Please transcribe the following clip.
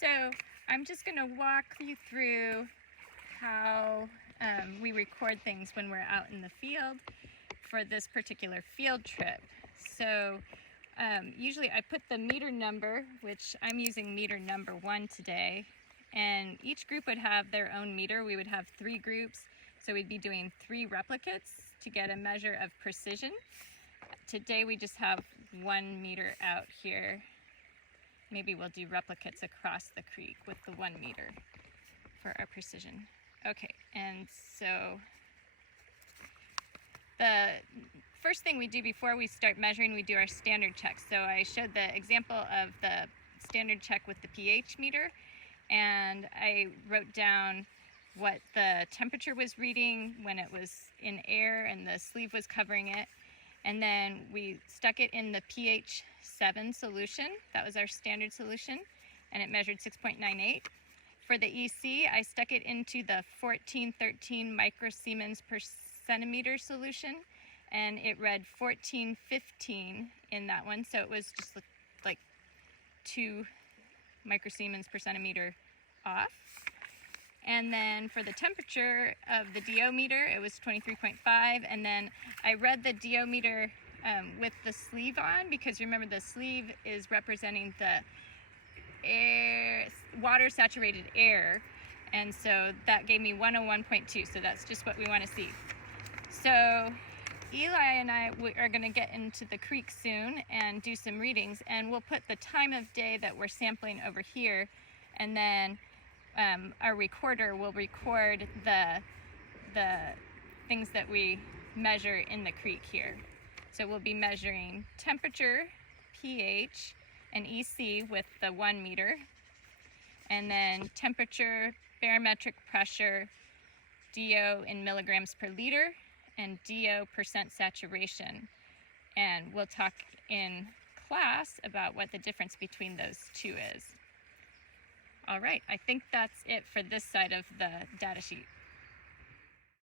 So I'm just going to walk you through how we record things when we're out in the field for this particular field trip. So usually I put the meter number, which I'm using meter number 1 today, and each group would have their own meter. We would have 3 groups, so we'd be doing 3 replicates to get a measure of precision. Today we just have 1 meter out here. Maybe we'll do replicates across the creek with the 1 meter for our precision. Okay, and so the first thing we do before we start measuring, we do our standard check. So I showed the example of the standard check with the pH meter, and I wrote down what the temperature was reading when it was in air and the sleeve was covering it. And then we stuck it in the pH 7 solution. That was our standard solution, and it measured 6.98. For the EC, I stuck it into the 1413 microsiemens per centimeter solution, and it read 1415 in that one, so it was just like 2 microsiemens per centimeter off. And then for the temperature of the DO meter, it was 23.5, and then I read the DO meter with the sleeve on, because remember the sleeve is representing the air, water saturated air, and so that gave me 101.2, so that's just what we want to see. So Eli and I are going to get into the creek soon and do some readings, and we'll put the time of day that we're sampling over here, and then our recorder will record the things that we measure in the creek here. So we'll be measuring temperature, pH, and EC with the 1 meter, and then temperature, barometric pressure, DO in milligrams per liter, and DO percent saturation. And we'll talk in class about what the difference between those two is. All right, I think that's it for this side of the data sheet.